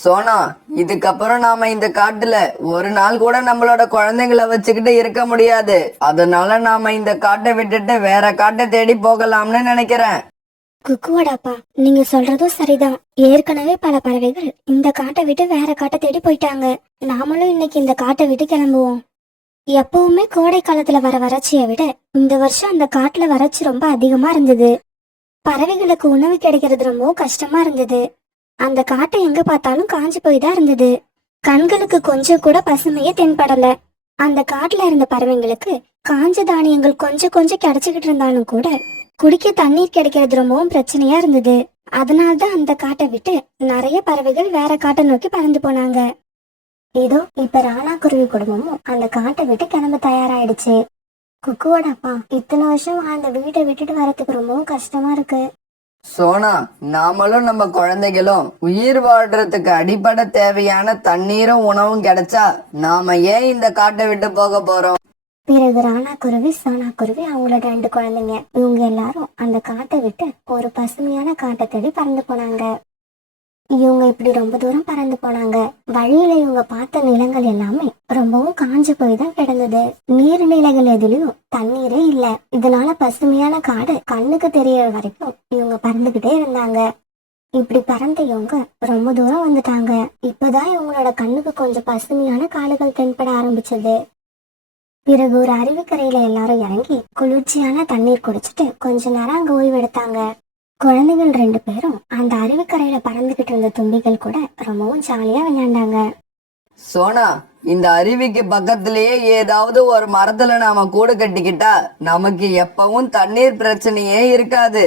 சோனா, இதுக்கப்புறம் நாம இந்த காட்டுல ஒரு நாள் கூட நம்மளோட குழந்தைங்களை வச்சுக்கிட்டு இருக்க முடியாது. அதனால நாம இந்த காட்டை விட்டுட்டு வேற காட்டை தேடி போகலாம்னு நினைக்கிறேன். குக்குவோடாப்பா, நீங்க சொல்றதும் சரிதான். ஏற்கனவே பல பறவைகள் இந்த காட்டை விட்டு வேற காட்டை தேடி போயிட்டாங்க. நாமளும் இன்னைக்கு இந்த காட்டை விட்டு கிளம்புவோம். எப்பவுமே கோடை காலத்துல வர வறட்சியை விட இந்த வருஷம் அந்த காட்டுல வறட்சி ரொம்ப அதிகமா இருந்தது. பறவைகளுக்கு உணவு கிடைக்கிறது ரொம்ப கஷ்டமா இருந்தது. அந்த காட்டை எங்க பார்த்தாலும் காஞ்சு போய் தான் இருந்தது. கண்களுக்கு கொஞ்சம் கூட பசுமையே தென்படல. அந்த காட்டுல இருந்த பறவைங்களுக்கு காஞ்ச தானியங்கள் கொஞ்சம் கொஞ்சம் கிடைச்சுக்கிட்டு இருந்தாலும் கூட குடிக்க தண்ணீர் கிடைக்கிறது ரொம்பவும் பிரச்சனையா இருந்தது. அதனால்தான் அந்த காட்டை விட்டு நிறைய பறவைகள் வேற காட்டை நோக்கி பறந்து போனாங்க. ஏதோ இப்ப ராணா குருவி குடும்பமும் அந்த காட்டை விட்டு கிளம்ப தயாராயிடுச்சு. குக்குவோட அப்பா இத்தனை வருஷம் அந்த வீட்டை விட்டுட்டு வரதுக்கு ரொம்பவும் கஷ்டமா இருக்கு. சோனா, நாமளும் நம்ம குழந்தைகளும் உயிர் வாழ்றதுக்கு அடிப்படை தேவையான தண்ணீரும் உணவும் கிடைச்சா நாம ஏன் இந்த காட்டை விட்டு போக போறோம்? பிறகு ராணா குருவி, சோனா குருவி, அவங்களோட 2 குழந்தைங்க, இவங்க எல்லாரும் அந்த காட்டை விட்டு ஒரு பசுமையான காட்டை தேடி பறந்து போனாங்க. இவங்க இப்படி ரொம்ப தூரம் பறந்து போனாங்க. வழியில இவங்க பார்த்த நிலங்கள் எல்லாமே ரொம்பவும் காஞ்சு போய் தான் கிடந்தது. நீர்நிலைகள் எதுலயும் தண்ணீரே இல்ல. இதனால பசுமையான காடு கண்ணுக்கு தெரியற வரைக்கும் இவங்க பறந்துகிட்டே இருந்தாங்க. இப்படி பறந்த இவங்க ரொம்ப தூரம் வந்துட்டாங்க. இப்பதான் இவங்களோட கண்ணுக்கு கொஞ்சம் பசுமையான காடுகள் தென்பட ஆரம்பிச்சது. பிறகு ஒரு அருவிக்கரையில எல்லாரும் இறங்கி குளிர்ச்சியான தண்ணீர் குடிச்சிட்டு கொஞ்ச நேரம் அங்க ஓய்வு எடுத்தாங்க. குழந்தைகள் 2 பேரும் அந்த அருவிக்கரையில பறந்துகிட்டு இருந்த தும்பிகள் கூட ரொம்பவும் ஜாலியா விளையாண்டாங்க. சோனா, இந்த அருவிக்கு பக்கத்திலேயே ஏதாவது ஒரு மரத்துல நாம கூடு கட்டிக்கிட்டா நமக்கு எப்பவும் தண்ணீர் பிரச்சனையே இருக்காது.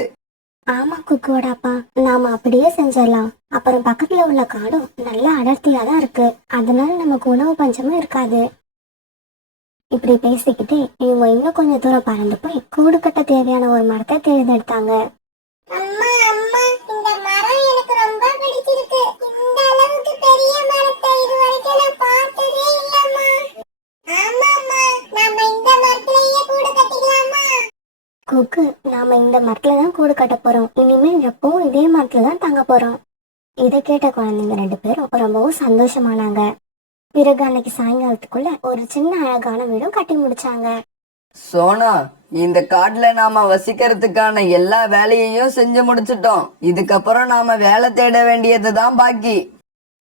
ஆமா குக்குவோடாப்பா, நாம அப்படியே செஞ்சிடலாம். அப்புறம் பக்கத்துல உள்ள காடும் நல்ல அடர்த்தியா தான் இருக்கு. அதனால நமக்கு உணவு பஞ்சமும் இருக்காது. இப்படி பேசிக்கிட்டே இவங்க இன்னும் கொஞ்சம் தூரம் பறந்து போய் கூடு கட்ட தேவையான ஒரு மரத்தை தேர்ந்தெடுத்தாங்க. அம்மா அம்மா, இந்த மரம் எனக்கு ரொம்ப பிடிச்சிருக்கு. இந்த அளவுக்கு பெரிய மரத்தை இதுவரைக்கும் நான் பார்த்ததே இல்லம்மா. ஆமாம்மா, நாம இந்த மரத்திலேயே கூடு கட்டிக்கலாமா? குக்கு, நாம இந்த மரத்துல தான் கூடு கட்ட போறோம். இனிமேல் எப்பவும் இதே மரத்துல தான் தங்க போறோம். இதை கேட்ட குழந்தைங்க 2 பேரும் ரொம்பவும் சந்தோஷமானாங்க. பிறகு அன்னைக்கு சாயங்காலத்துக்குள்ள ஒரு சின்ன அழகான வீடும் கட்டி முடிச்சாங்க. சோனா, இந்த காட்டுல நாம வசிக்கிறதுக்கான எல்லா வேலையையும் செஞ்சு முடிச்சிட்டோம். இதுக்கப்புறம் நாம வேலை தேட வேண்டியதுதான் பாக்கி.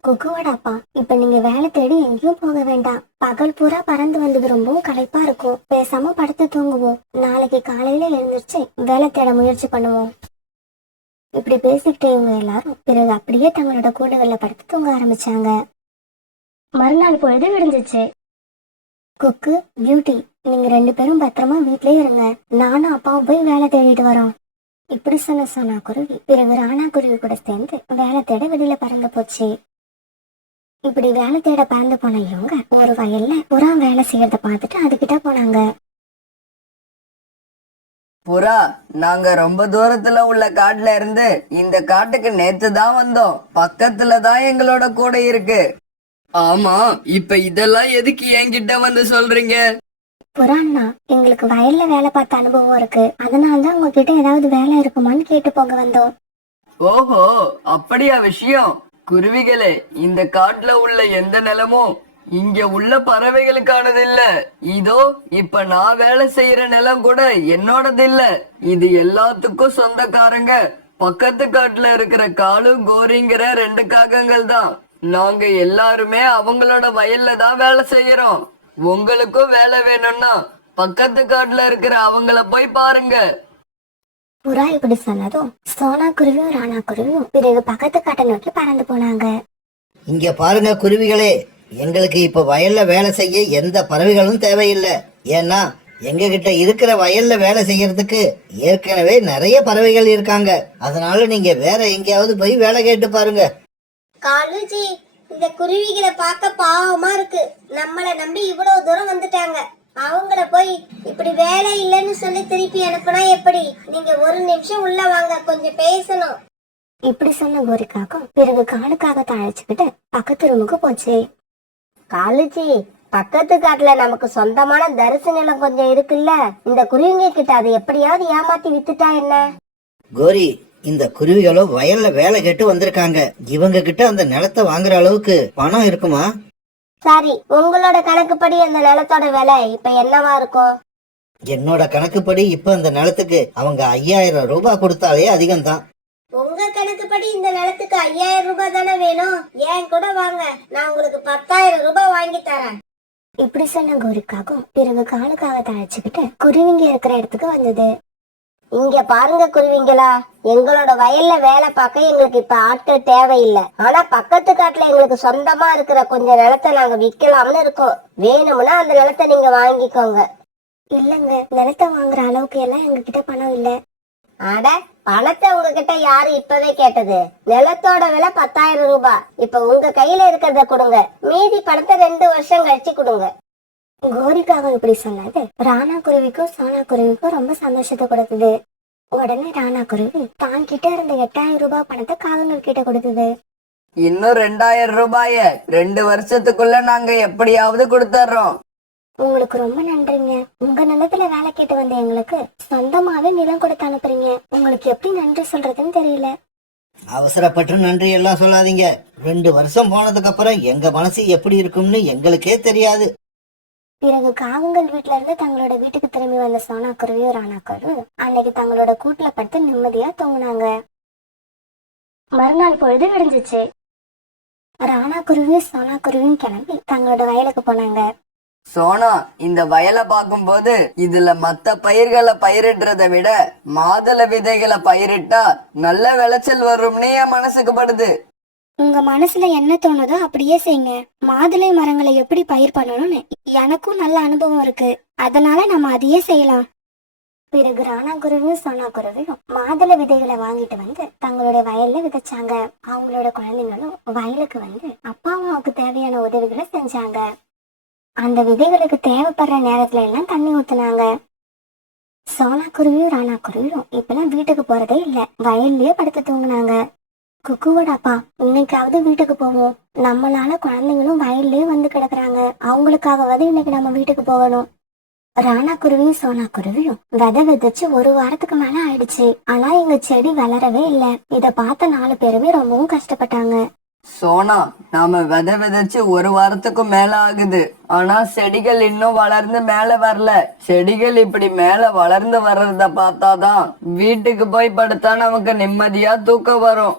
குக்குவோட அப்பா, இப்ப நீங்க வேலை தேடி எங்கேயும் போக வேண்டாம். பகல் பூரா பறந்து வந்தது ரொம்பவும் களைப்பா இருக்கும். பேசாம படுத்து தூங்குவோம். நாளைக்கு காலையில எழுந்திருச்சு வேலை தேட முயற்சி பண்ணுவோம். இப்படி பேசிக்கிட்டே இவங்க எல்லாரும் பிறகு அப்படியே தங்களோட கூடுகள்ல படுத்து தூங்க ஆரம்பிச்சாங்க. மறுநாள் பொழுது விடிஞ்சிச்சு. குக்கு, பியூட்டி, நீங்க 2 பேரும் பத்திரமா வீட்லயே இருங்க. நானும் அப்பாவும் போய் வேலை தேடிட்டு வரோம். இப்படி சொன்ன சோனா குருவி பிறகு ராணா குருவி கூட சேர்ந்து வேலை தேட வெளியில பறந்து போச்சு. இப்படி வேலை தேட பறந்து போன இவங்க ஒரு வயல்ல புறா வேலை செய்யறத பார்த்துட்டு அதுகிட்ட போனாங்க. புறா, நாங்க ரொம்ப தூரத்துல உள்ள காட்டுல இருந்து இந்த காட்டுக்கு நேத்து தான் வந்தோம். பக்கத்துல தான் எங்களோட கூடை இருக்கு. ஆமா, இப்ப இதெல்லாம் எதுக்கு என்கிட்ட வந்து சொல்றீங்க? புறான்னா, எங்களுக்கு வயல்ல வேலை பார்த்த அனுபவம் இருக்கு. அதனாலதான் உங்ககிட்ட ஏதாவது வேலை இருக்குமான்னு கேட்டு போக வந்தோம். ஓஹோ, அப்படியா விஷயம்? குருவிகளே, இந்த காட்டுல உள்ள எந்த நிலமும் இங்க உள்ள பறவைகளுக்கானது இல்ல. இதோ இப்ப நான் வேலை செய்யற நிலம் கூட என்னோடது இல்ல. இது எல்லாத்துக்கும் சொந்தக்காரங்க பக்கத்து காட்டுல இருக்கிற காலு, கோரிங்கிற 2 காகங்கள் தான். நாங்க எல்லாருமே அவங்களோட வயல்ல தான் வேலை செய்யறோம். உங்களுக்கும் வேலை வேணும்னா பக்கத்து காட்டுல இருக்கிற அவங்கள போய் பாருங்க. புறா இப்படி சொன்னதும் சோனா குருவியும் ராணா குருவியும் பிறகு பக்கத்து காட்டை நோக்கி பறந்து போனாங்க. இங்க பாருங்க குருவிகளே, எங்களுக்கு இப்ப வயல்ல வேலை செய்ய எந்த பறவைகளும் தேவையில்லை. ஏன்னா எங்க கிட்ட இருக்கிற வயல்ல வேலை செய்யறதுக்கு ஏற்கனவே நிறைய பறவைகள் இருக்காங்க. அதனால நீங்க வேற எங்கேயாவது போய் வேலை கேட்டு பாருங்க. காலுஜி, இந்த குருவிகளை பார்க்க பாவமா இருக்கு. நம்மளை நம்பி இவ்வளவு தூரம் வந்துட்டாங்க. அவங்கள போய் இப்படி வேலை இல்லைன்னு சொல்லி திருப்பி அனுப்புனா எப்படி? நீங்க ஒரு நிமிஷம் உள்ள வாங்க, கொஞ்சம் பேசணும். இப்படி சொன்ன கோரிக்காக்கும் பிறகு காலுக்காக அழைச்சுக்கிட்டு பக்கத்து ரூமுக்கு போச்சு. காலுஜி, பக்கத்து காட்டுல நமக்கு சொந்தமான தரிசு நிலம் கொஞ்சம் இருக்குல்ல. இந்த குருவிங்க கிட்ட அதை எப்படியாவது ஏமாத்தி வித்துட்டா என்ன? கோரி, இந்த குருவிகளோ வயல்ல வேலை கேட்டு வந்திருக்காங்க. இவங்க கிட்ட அந்த நிலத்தை வாங்குற அளவுக்கு பணம் இருக்குமா? சரி, உங்களோட கணக்குப்படி அந்த நிலத்தோட விலை இப்ப என்னவா இருக்கும்? என்னோட கணக்குப்படி இப்ப அந்த நிலத்துக்கு அவங்க 5000 ரூபாய் கொடுத்தாலே அதிகம்தான். உங்க கணக்குப்படி இந்த நிலத்துக்கு 5000 ரூபாய் தானே வேணும்? ஏன் கூட வாங்க, நான் உங்களுக்கு 10,000 ரூபாய் வாங்கி தரேன். இப்படி சொன்ன கோரிக்காகும் பிறகு காலுக்காக தழைச்சுக்கிட்டு குருவிங்க இருக்கிற இடத்துக்கு வந்தது. இங்க பாருங்க குருவிங்களா, எங்களோட வயல்ல வேலை பார்க்க எங்களுக்கு இப்ப ஆட்கள் தேவையில்லை. ஆனா பக்கத்து காட்டுல எங்களுக்கு சொந்தமா இருக்கிற கொஞ்சம் நிலத்தை நாங்க விக்கலாம்னு இருக்கோம். வேணும்னா அந்த நிலத்தை நீங்க வாங்கிக்கோங்க. இல்லங்க, நிலத்தை வாங்குற அளவுக்கு எல்லாம் எங்க கிட்ட பணம் இல்ல. அட, பணத்தை உங்ககிட்ட யாரு இப்பவே கேட்டது? நிலத்தோட விலை 10,000 ரூபாய். இப்ப உங்க கையில இருக்கிறத கொடுங்க, மீதி பணத்தை 2 வருஷம் கழிச்சு கொடுங்க. கோரிக்காக இப்படி சொன்னது ராணா குருவிக்கும் சோனா குருவிக்கும் ரொம்ப சந்தோஷத்தை கொடுத்தது. உடனே ராணா குருவி தான் கிட்ட இருந்த 8,000 ரூபாய் பணத்தை காகங்கள் கிட்ட கொடுத்தது. இன்னும் 2000 ரூபாய 2 வருஷத்துக்குள்ள நாங்க எப்படியாவது கொடுத்துறோம். உங்களுக்கு ரொம்ப நன்றிங்க. உங்க நிலத்துல வேலை கேட்டு வந்த எங்களுக்கு சொந்தமாவே நிலம் கொடுத்து அனுப்புறீங்க. உங்களுக்கு எப்படி நன்றி சொல்றதுன்னு தெரியல. அவசரப்பட்டு நன்றி எல்லாம் சொல்லாதீங்க. 2 வருஷம் போனதுக்கு அப்புறம் எங்க மனசு எப்படி இருக்கும்னு எங்களுக்கே தெரியாது. பிறகு காகங்கள் வீட்டுல இருந்து தங்களோட வீட்டுக்கு திரும்பி வந்த சோனா குருவியும் ராணா குருவியும் அன்னைக்கு தங்களோட கூட்டுல படுத்து நிம்மதியா தூங்குனாங்க. மறுநாள் பொழுது விடிஞ்சிச்சு. ராணா குருவியும் சோனா குருவியும் கிளம்பி தங்களோட வயலுக்கு போனாங்க. சோனா, இந்த வயலை பார்க்கும்போது இதுல மத்த பயிர்களை பயிரிடுறதை விட மாதுளை விதைகளை பயிரிட்டா நல்ல விளைச்சல் வரும்னு என் மனசுக்கு படுது. உங்க மனசுல என்ன தோணுதோ அப்படியே செய்யுங்க. மாதுளை மரங்களை எப்படி பயிர் பண்ணணும்னு எனக்கும் நல்ல அனுபவம் இருக்கு. அதனால நம்ம அதையே செய்யலாம். பிறகு ராணா குருவியும் சோனா குருவியும் மாதுளை விதைகளை வாங்கிட்டு வந்து தங்களுடைய வயல்ல விதைச்சாங்க. அவங்களோட குழந்தைங்களும் வயலுக்கு வந்து அப்பா அம்மாவுக்கு தேவையான உதவிகளை செஞ்சாங்க. அந்த விதைகளுக்கு தேவைப்படுற நேரத்துல எல்லாம் தண்ணி ஊத்துனாங்க. சோனா குருவியும் ராணா குருவியும் இப்பெல்லாம் வீட்டுக்கு போறதே இல்ல, வயல்லயே படுத்து தூங்குனாங்க. குக்குவோட அப்பா, இன்னைக்காவது வீட்டுக்கு போவோம். நம்மளால குழந்தைங்களும் வயல்லயே வந்து கிடக்குறாங்க. அவங்களுக்காகவாது இன்னைக்கு நம்ம வீட்டுக்கு போகணும். ராணா குருவியும் சோனா குருவியும் விதை விதைச்சு 1 வாரத்துக்கு மேல ஆயிடுச்சு. ஆனா எங்க செடி வளரவே இல்ல. இத பார்த்த 4 பேருமே ரொம்பவும் கஷ்டப்பட்டாங்க. சோனா, நாம விதை விதைச்சு 1 வாரத்துக்கும் மேல ஆகுது. ஆனா செடிகள் இன்னும் வளர்ந்து மேல வரல. செடிகள் இப்படி மேல வளர்ந்து வர்றத பார்த்தாதான் வீட்டுக்கு போய் படுத்தா நமக்கு நிம்மதியா தூக்கம் வரும்.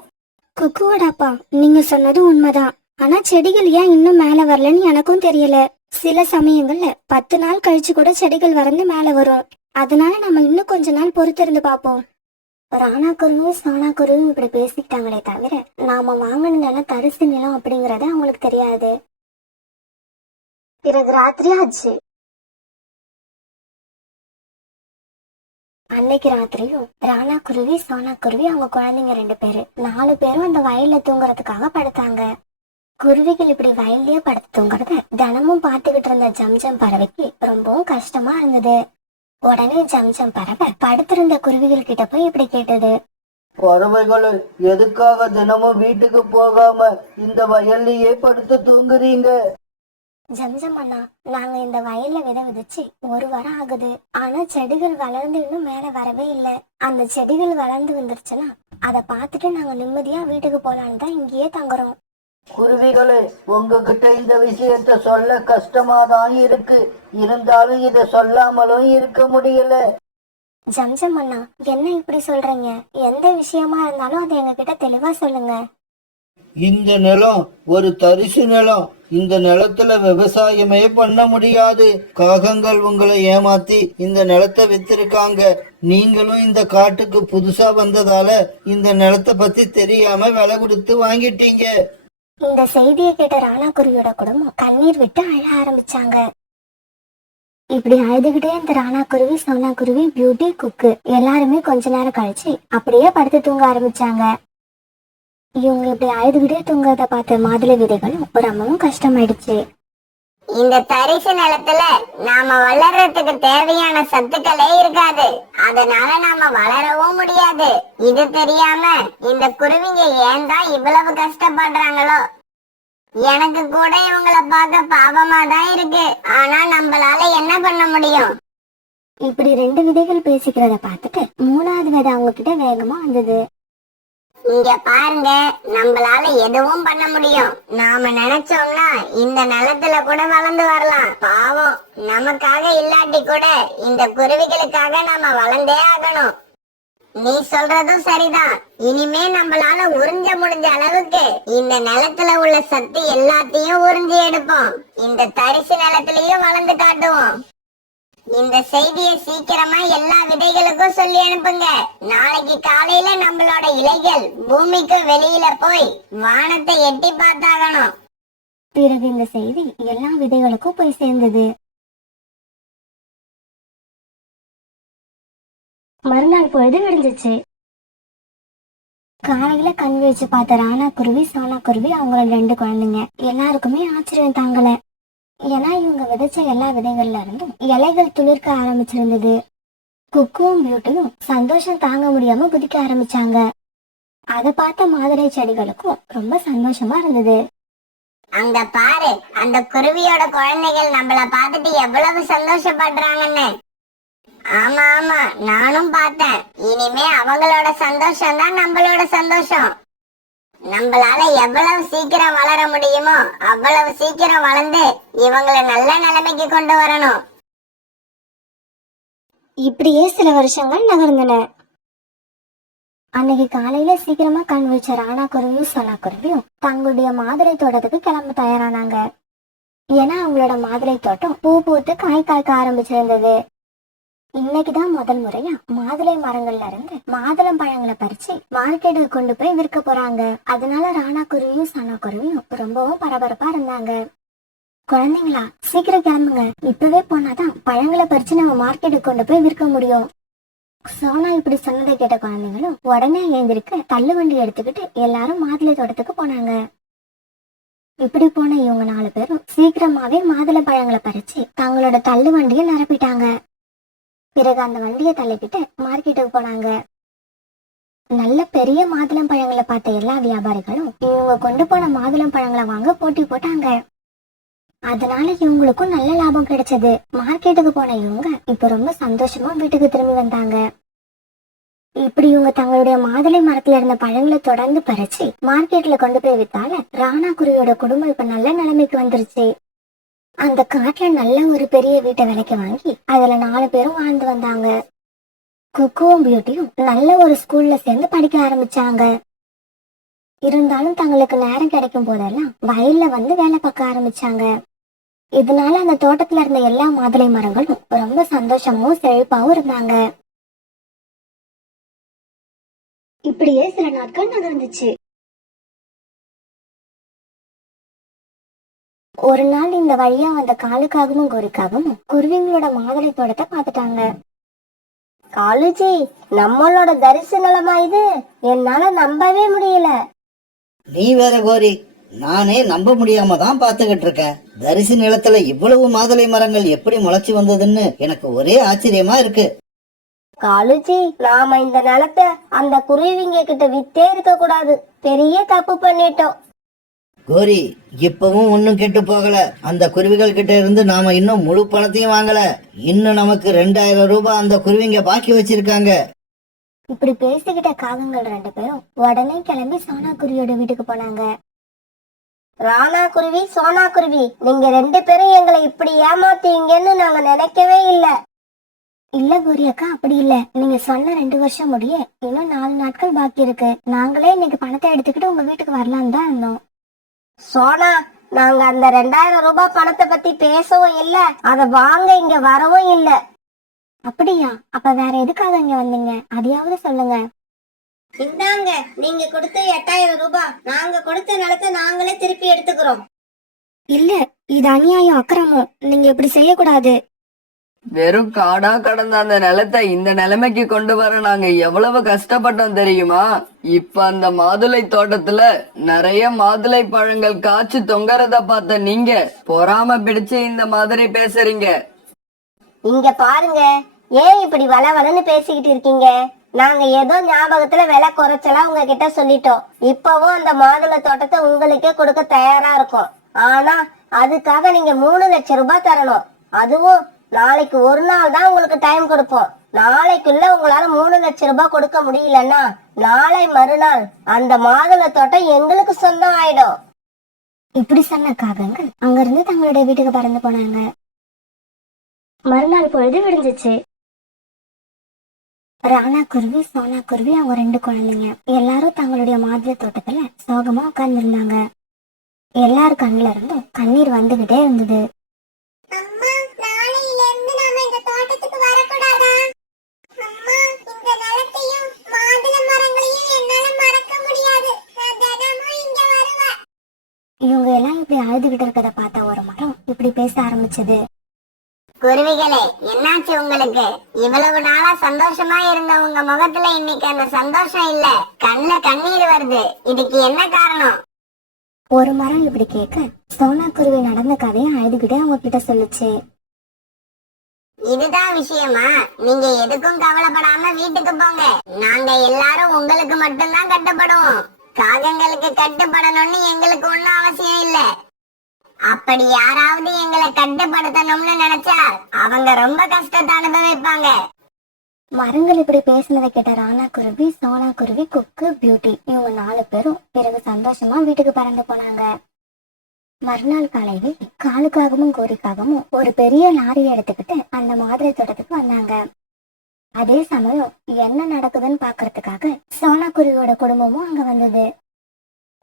குக்குவோட அப்பா, நீங்க சொன்னது உண்மைதான். ஆனா செடிகள் ஏன் இன்னும் மேல வரலன்னு எனக்கும் தெரியல. சில சமயங்கள்ல 10 நாள் கழிச்சு கூட செடிகள் வளர்ந்து மேல வரும். அதனால நம்ம இன்னும் கொஞ்ச நாள் பொறுத்திருந்து பாப்போம். ராணா குருவியும் சோனா குருவியும் இப்படி பேசிக்கிட்டாங்களே தவிர நாம வாங்கின நிலம் தரிசு நிலம் அப்படிங்கறது அவங்களுக்கு தெரியாது. பிறகு ராத்திரி ஆச்சு. அன்னைக்கு ராத்திரியும் ராணா குருவி சோனா குருவி அவங்க குழந்தைங்க 2 பேரு 4 பேரும் அந்த வயல்ல தூங்குறதுக்காக படுத்தாங்க. குருவிகள் இப்படி வயல்லயே படுத்து தூங்குறத தினமும் பார்த்துக்கிட்டு இருந்த ஜம்ஜம் பறவைக்கு ரொம்பவும் கஷ்டமா இருந்தது. உடனே ஜம்ஜம் பறவை படுத்திருந்த குருவிகள் கிட்ட போய் இப்படி கேட்டது. பறவைகளை எதுக்காக தினமும் வீட்டுக்கு போகாம இந்த வயல்லையே படுத்து தூங்குறீங்க? ஜம்ஜம் அண்ணா, நாங்க இந்த வயல்ல விதை விதைச்சு 1 வாரம் ஆகுது. ஆனா செடிகள் வளர்ந்து இன்னும் மேல வரவே இல்லை. அந்த செடிகள் வளர்ந்து வந்துருச்சுன்னா அதை பார்த்துட்டு நாங்க நிம்மதியா வீட்டுக்கு போலான்னு தான் இங்கேயே தங்குறோம். குருவிகளே, உங்ககிட்ட இந்த விஷயத்த சொல்ல கஷ்டமாதான் இருக்கு. இருந்தாலும் இத சொல்லாமலும் இருக்க முடியல. ஜம்ஜம் அண்ணா, என்ன இப்படி சொல்றீங்க? எந்த விஷயமா இருந்தாலும் அதை எங்க கிட்ட தெளிவா சொல்லுங்க. இந்த நிலம் ஒரு தரிசு நிலம். இந்த நிலத்துல விவசாயமே பண்ண முடியாது. காகங்கள் உங்களை ஏமாத்தி இந்த நிலத்தை வித்திருக்காங்க. நீங்களும் இந்த காட்டுக்கு புதுசா வந்ததால இந்த நிலத்தை பத்தி தெரியாம விலை கொடுத்து வாங்கிட்டீங்க. இந்த செய்தியை கேட்ட ராணா குருவியோட குடும்பம் கண்ணீர் விட்டு அழ ஆரம்பிச்சாங்க. இப்படி அழுதுகிட்டே இந்த ராணா குருவி சோனா குருவி பியூட்டி குக்கு எல்லாருமே கொஞ்ச நேரம் கழிச்சு அப்படியே படுத்து தூங்க ஆரம்பிச்சாங்க. இவங்க இப்படி அழுதுகிட்டே தூங்குறத பார்த்த மாதுளை விதைகளும் ரொம்பவும் கஷ்டமாயிடுச்சு. இந்த தரிசு நிலத்துல நாம வளர்றதுக்கு தேவையான சத்துக்களே இருக்காது. அதனால நாம வளரவும் முடியாது. இது தெரியாம இந்த குருவிங்க ஏன் தான் இவ்வளவு கஷ்டப்படுறாங்களோ. எனக்கு கூட இவங்களை பார்க்க பாவமா தான் இருக்கு. ஆனா நம்மளால என்ன பண்ண முடியும்? இப்படி 2 விதைகள் பேசிக்கிறத பார்த்துட்டு 3வது விதை அவங்க கிட்ட வேகமா வந்தது. இங்க பாருங்க, நம்மளால எதுவும் பண்ண முடியும். நாம நினைச்சோம்னா இந்த நிலத்துல கூட வளர்ந்து வரலாம். பாவம், நமக்காக இல்லாட்டி கூட இந்த குருவிகளுக்காக நாம வளர்ந்தே ஆகணும். நீ சொல்றதும் சரிதான். இனிமே நம்மளால உறிஞ்ச முடிஞ்ச அளவுக்கு இந்த நிலத்துல உள்ள சத்து எல்லாத்தையும் உறிஞ்சி எடுப்போம். இந்த தரிசு நிலத்திலயும் வளர்ந்து காட்டுவோம். இந்த செய்தியை சீக்கிரமா எல்லா விதைகளுக்கும் சொல்லி அனுப்புங்க. நாளைக்கு காலையில நம்மளோட இலைகள் பூமிக்கு வெளியில போய் வானத்தை எட்டி பார்த்தாகணும். பிறகு இந்த செய்தி எல்லா விதைகளுக்கும் போய் சேர்ந்தது. மறுநாள் பொழுது விடிஞ்சிச்சு. காலையில கண் விழிச்சு பார்த்த ராணா குருவி, சோனா குருவி, அவங்களோட 2 குழந்தைங்க எல்லாருக்குமே ஆச்சரியம் தாங்கல. ஏன்னா இவங்க விதைச்ச எல்லா விதைகள்ல இருந்தும் இலைகள் துளிர்க்க ஆரம்பிச்சிருந்தது. குக்குவும் பியூட்டியும் சந்தோஷம் தாங்க முடியாம குதிக்க ஆரம்பிச்சாங்க. அதை பார்த்த மாதுளை செடிகளுக்கும் ரொம்ப சந்தோஷமா இருந்தது. அங்க பாரு, அந்த குருவியோட குழந்தைகள் நம்மள பார்த்துட்டு எவ்வளவு சந்தோஷப்படுறாங்கன்னு. ஆமா ஆமா, நானும் பார்த்தேன். இனிமே அவங்களோட சந்தோஷம் தான் நம்மளோட சந்தோஷம். நம்மளால எவ்வளவு சீக்கிரம் வளர முடியுமோ அவ்வளவு சீக்கிரம் வளர்ந்து இவங்களை நல்ல நிலைமைக்கு கொண்டு வரணும். இப்படியே சில வருஷங்கள் நகர்ந்தன. அன்னைக்கு காலையில சீக்கிரமா கண் விழிச்ச ராணா குருவியும் சோனா குருவியும் தங்களுடைய மாதுளை தோட்டத்துக்கு கிளம்ப தயாரானாங்க. ஏன்னா அவங்களோட மாதுளை தோட்டம் பூ பூத்து காய் காய்க்க ஆரம்பிச்சிருந்தது. இன்னைக்குதான் முதல் முறையா மாதுளை மரங்கள்ல இருந்து மாதுளம் பழங்களை பறிச்சு மார்க்கெட்டுக்கு கொண்டு போய் விற்க போறாங்க. அதனால ராணா குருவியும் சோனா குருவியும் ரொம்பவும் பரபரப்பா இருந்தாங்க. குழந்தைங்களா, சீக்கிரம் கிளம்புங்க, இப்பவே போனாதான் பழங்களை பறிச்சு நம்ம மார்க்கெட்டுக்கு கொண்டு போய் விற்க முடியும். சோனா இப்படி சொன்னதை கேட்ட குழந்தைங்களும் உடனே எழுந்திருக்க தள்ளு வண்டி எடுத்துக்கிட்டு எல்லாரும் மாதுளை தோட்டத்துக்கு போனாங்க. இப்படி போன இவங்க 4 பேரும் சீக்கிரமாவே மாதுளை பழங்களை பறிச்சு தங்களோட தள்ளு வண்டியை நிரப்பிட்டாங்க. பிறகு அந்த வண்டியை தள்ளிக்கிட்டு மார்க்கெட்டுக்கு போனாங்க. நல்ல பெரிய மாதுளம் பழங்களை பார்த்த எல்லா வியாபாரிகளும் இவங்க கொண்டு போன மாதுளம் பழங்களை வாங்க போட்டி போட்டாங்க. அதனால இவங்களுக்கும் நல்ல லாபம் கிடைச்சது. மார்க்கெட்டுக்கு போன இவங்க இப்ப ரொம்ப சந்தோஷமா வீட்டுக்கு திரும்பி வந்தாங்க. இப்படி இவங்க தங்களுடைய மாதுளை மரத்துல இருந்த பழங்களை தொடர்ந்து பறிச்சு மார்க்கெட்ல கொண்டு போய் வித்தால ராணா குருவியோட குடும்பம் இப்ப நல்ல நிலைமைக்கு வந்துருச்சு. அந்த காட்டுல நல்ல ஒரு பெரிய வீட்டை விலைக்கு வாங்கி அதுல 4 பேரும் வாழ்ந்து வந்தாங்க. குக்குவும் பியூட்டியும் நல்ல ஒரு ஸ்கூல்ல சேர்ந்து படிக்க ஆரம்பிச்சாங்க. இருந்தாலும் தங்களுக்கு நேரம் கிடைக்கும் போதெல்லாம் வயல்ல வந்து வேலை பார்க்க ஆரம்பிச்சாங்க. இதனால அந்த தோட்டத்துல இருந்த எல்லா மாதுளை மரங்களும் ரொம்ப சந்தோஷமும் செழிப்பாவும் இருந்தாங்க. இப்படியே சில நாட்கள் நகர்ந்துச்சு. ஒரு நாள் இந்த வழியா வந்த காலுக்காகவும் கோரிக்காகவும் குருவிங்களோட மாதுளை தோட்டத்தை பார்த்துட்டாங்க. காலுஜி, நம்மளோட தரிசு நிலமா இது? என்னால நம்பவே முடியல. நீ வேற கோரி, நானே நம்ப முடியாம தான் பாத்துக்கிட்டு இருக்கேன். தரிசு நிலத்துல இவ்வளவு மாதுளை மரங்கள் எப்படி முளைச்சு வந்ததுன்னு எனக்கு ஒரே ஆச்சரியமா இருக்கு. காலுஜி, நாம இந்த நிலத்தை அந்த குருவிங்க கிட்ட வித்தே இருக்க கூடாது. பெரிய தப்பு பண்ணிட்டோம். கோரி, இப்பவும் ஒன்னும் கெட்டு போகல. அந்த குருவிகள் கிட்ட இருந்து நாம இன்னும் முழு பணத்தையும் வாங்கல. இன்னும் நமக்கு 2000 ரூபாய் அந்த குருவிங்க பாக்கி வச்சிருக்காங்க. இப்படி பேசிக்கிட்ட காகங்கள் 2 பேரும் உடனே கிளம்பி சோனா குருவியோட வீட்டுக்கு போனாங்க. ராணா குருவி, சோனா குருவி, நீங்க 2 பேரும் எங்களை இப்படி ஏமாத்தீங்கன்னு நாங்க நினைக்கவே இல்ல. இல்ல கோரி அக்கா, அப்படி இல்ல. நீங்க சொன்ன 2 வருஷம் முடிய இன்னும் 4 நாட்கள் பாக்கி இருக்கு. நாங்களே இன்னைக்கு பணத்தை எடுத்துக்கிட்டு உங்க வீட்டுக்கு வரலான்னு தான் இருந்தோம். சோனா, நாங்க அந்த 2000 ரூபாய் பணத்தை பத்தி பேசவும் இல்ல, அத வாங்க இங்க வரவும் இல்ல. அப்படியா? அப்ப வேற எதுக்காக இங்க வந்தீங்க? அதையாவது சொல்லுங்க. இந்தாங்க, நீங்க கொடுத்த 8000 ரூபாய். நாங்க கொடுத்த நிலத்தை நாங்களே திருப்பி எடுத்துக்கிறோம். இல்ல, இது அநியாயம், அக்கிரமம். நீங்க இப்படி செய்யக்கூடாது. வெறும் காடா கடந்த அந்த நிலத்தை இந்த நிலைமைக்கு கொண்டு வர நாங்க எவ்வளவு கஷ்டப்பட்டோம் தெரியுமா? இப்ப அந்த மாதுளை தோட்டத்துல நிறைய மாதுளை பழங்கள் காய்ச்சி தொங்கறத பார்த்த நீங்க பொறாம பிடிச்சு இந்த மாதிரி பேசுறீங்க. இங்க பாருங்க, ஏன் இப்படி வளவலன்னு பேசிக்கிட்டு இருக்கீங்க? நாங்க ஏதோ ஞாபகத்துல விலை குறைச்சலா உங்ககிட்ட சொல்லிட்டோம். இப்பவும் அந்த மாதுளை தோட்டத்தை உங்களுக்கே கொடுக்க தயாரா இருக்கோம். ஆனா அதுக்காக நீங்க 3 லட்சம் ரூபாய் தரணும். அதுவும் நாளைக்கு ஒரு நாள் தான் உங்களுக்கு டைம் கொடுப்போம். நாளைக்குள்ள உங்களால 3 லட்சம் ரூபாய் கொடுக்க முடியலன்னா நாளை மறுநாள் அந்த மாதுளை தோட்டம் எங்களுக்கு சொந்தம் ஆயிடும். இப்படி சொன்ன காகங்கள் அங்கிருந்து தங்களுடைய வீட்டுக்கு பறந்து போனாங்க. மறுநாள் பொழுது விடிஞ்சிச்சு. ராணா குருவி, சோனா குருவி, அவங்க 2 குழந்தைங்க எல்லாரும் தங்களுடைய மாதுளை தோட்டத்துல சோகமா உட்கார்ந்துருந்தாங்க. எல்லார் கண்ணுல இருந்தும் கண்ணீர் வந்துகிட்டே இருந்தது. அம்மா, நாளையில இருந்து நாம இந்த தோட்டத்துக்கு வரக்கூடாதா? அம்மா, இந்த நிலத்தையும் மாதுளை மரங்களையும் என்னால மறக்க முடியாது. நான் தினமும் இங்க வருவேன். இவங்க எல்லாம் இப்படி அழுதுகிட்டு இருக்கத பார்த்த ஒரு மரம் இப்படி பேச ஆரம்பிச்சது. குருவிகளே, என்னாச்சு உங்களுக்கு? இவ்வளவு நாளா சந்தோஷமா இருந்த உங்க முகத்துல இன்னைக்கு அந்த சந்தோஷம் இல்ல, கண்ணுல கண்ணீர் வருது. இதுக்கு என்ன காரணம்? ஒரு மரம் இப்படி கேட்க சோனா குருவி நடந்த கதையை அழுதுகிட்டே அவங்க கிட்ட சொல்லுச்சு. இதுதான் விஷயமா? நீங்க எதுக்கும் கவலைப்படாம வீட்டுக்கு போங்க. நாங்க எல்லாரும் உங்களுக்கு மட்டும்தான் கட்டுப்படுவோம். காகங்களுக்கு கட்டுப்படணும்னு எங்களுக்கு ஒண்ணும் அவசியம் இல்ல. அப்படி யாராவது எங்களை கட்டுப்படுத்தணும்னு நினைச்சா அவங்க ரொம்ப கஷ்டத்தை அனுபவிப்பாங்க. மரங்கள் இப்படி பேசினதை கேட்ட ராணா குருவி, சோனா குருவி, குக்கு, பியூட்டி இவங்க 4 பேரும் பிறகு சந்தோஷமா வீட்டுக்கு பறந்து போனாங்க. மறுநாள் காலையில் காலுக்காகவும் கோரிக்காகவும் ஒரு பெரிய லாரியை எடுத்துக்கிட்டு அந்த மாதுளை தோட்டத்துக்கு வந்தாங்க. அதே சமயம் என்ன நடக்குதுன்னு பாக்குறதுக்காக சோனா குருவியோட குடும்பமும் அங்க வந்தது.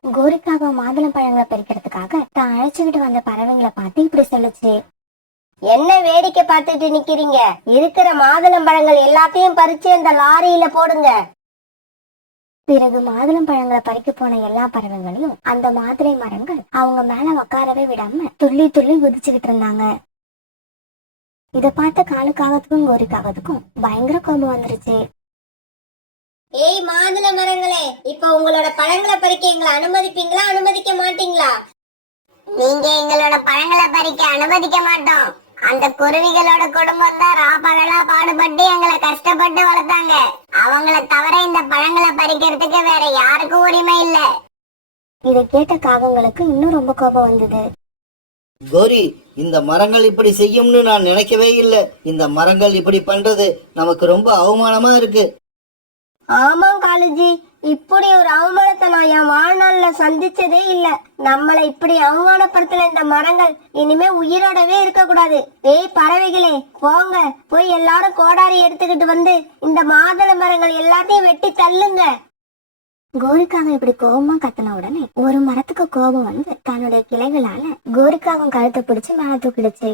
கோரிக்காக மாதுளம் பழங்களை பறிக்கிறதுக்காக தான் அழைச்சுக்கிட்டு வந்த பறவைங்களை பார்த்து இப்படி சொல்லுச்சு. என்ன வேடிக்கை பார்த்துட்டு நிக்கிறீங்க? இருக்கிற மாதுளம் பழங்கள் எல்லாத்தையும் பறிச்சு அந்த லாரியில போடுங்க. பிறகு மாதுளம் பழங்களை பறிக்க போன எல்லா பறவைகளையும் அந்த மாதுளை மரங்கள் அவங்க மேல உட்காரவே விடாம துள்ளி துள்ளி குதிச்சுக்கிட்டு இருந்தாங்க. இத பார்த்த காலுக்காகத்துக்கும் கோரிக்காகத்துக்கும் பயங்கர கோபம் வந்துருச்சு. ஏய் மாதுளை மரங்களே, இப்ப உங்களோட பழங்களை பறிக்க எங்களை அனுமதிப்பீங்களா, அனுமதிக்க மாட்டீங்களா? நீங்க எங்களோட பழங்களை பறிக்க அனுமதிக்க மாட்டோம். அந்த குருவிகளோட குடும்பம் தான் ராப்பகலா பாடுபட்டு எங்களை கஷ்டப்பட்டு வளர்த்தாங்க. அவங்கள தவிர இந்த பழங்களை பறிக்கிறதுக்கு வேற யாருக்கும் உரிமை இல்ல. இதை கேட்ட காகங்களுக்கு இன்னும் ரொம்ப கோபம் வந்தது. கோரி, இந்த மரங்கள் இப்படி செய்யும்னு நான் நினைக்கவே இல்லை. இந்த மரங்கள் இப்படி பண்றது நமக்கு ரொம்ப அவமானமா இருக்கு. ஆமா காலுஜி, இப்படி ஒரு அவமானத்தை நான் என் வாழ்நாள்ல சந்திச்சதே இல்ல. நம்மளை இப்படி அவமானப்படுத்தின இந்த மரங்கள் இனிமே உயிரோடவே இருக்க கூடாது. ஏய் பறவைகளே, போங்க போய் எல்லாரும் கோடாரி எடுத்துக்கிட்டு வந்து இந்த மாதுளை மரங்கள் எல்லாத்தையும் வெட்டி தள்ளுங்க. கோரிக்காகம் இப்படி கோபமா கத்தின உடனே ஒரு மரத்துக்கு கோபம் வந்து தன்னுடைய கிளைகளால கோரிக்காகம் கழுத்தை பிடிச்சு மேல தூக்கிடுச்சு.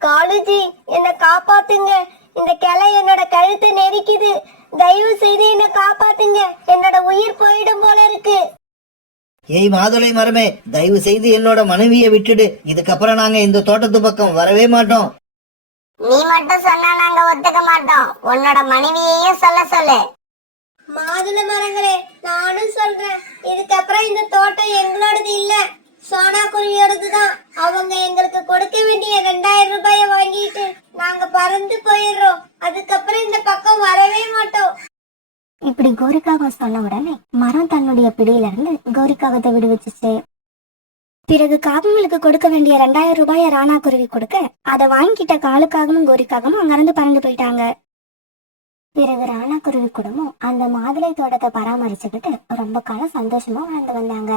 காலுஜி, என்ன காப்பாத்துங்க. இந்த கிளை என்னோட கழுத்தை நெரிக்குது. தயவு செய்து என்ன காப்பாத்துங்க. என்னோட உயிர் போயிடும் போல இருக்கு. ஏய் மாதுளை மரமே, தயவு செய்து என்னோட மனைவியை விட்டுடு. இதுக்கப்புறம் நாங்க இந்த தோட்டத்து பக்கம் வரவே மாட்டோம். நீ மட்டும் சொன்னா நாங்க ஒத்துக்க மாட்டோம். உன்னோட மனைவியையும் சொல்ல சொல்லு. மாதுளை மரங்களே, நானும் சொல்றேன். இதுக்கப்புறம் இந்த தோட்டம் எங்களோடது இல்ல, சோனா குருவியோடது தான். அவங்க எங்களுக்கு கொடுக்க வேண்டிய 2000 ரூபாய வாங்கிட்டு நாங்க பறந்து போயிடுறோம். அதுக்கப்புறம் இந்த பக்கம் வரவே மாட்டோம். இப்படி கோரிக்காகம் சொன்ன உடனே மரம் தன்னுடைய பிடியில இருந்து கோரிக்காகத்தை விடுவிச்சுச்சு. பிறகு காகங்களுக்கு கொடுக்க வேண்டிய 2000 ரூபாய ராணா குருவி கொடுக்க அதை வாங்கிட்ட காலுக்காகவும் கோரிக்காகவும் அங்கிருந்து பறந்து போயிட்டாங்க. பிறகு ராணா குருவி குடும்பம் அந்த மாதுளை தோட்டத்தை பராமரிச்சுக்கிட்டு ரொம்ப காலம் சந்தோஷமா வாழ்ந்து வந்தாங்க.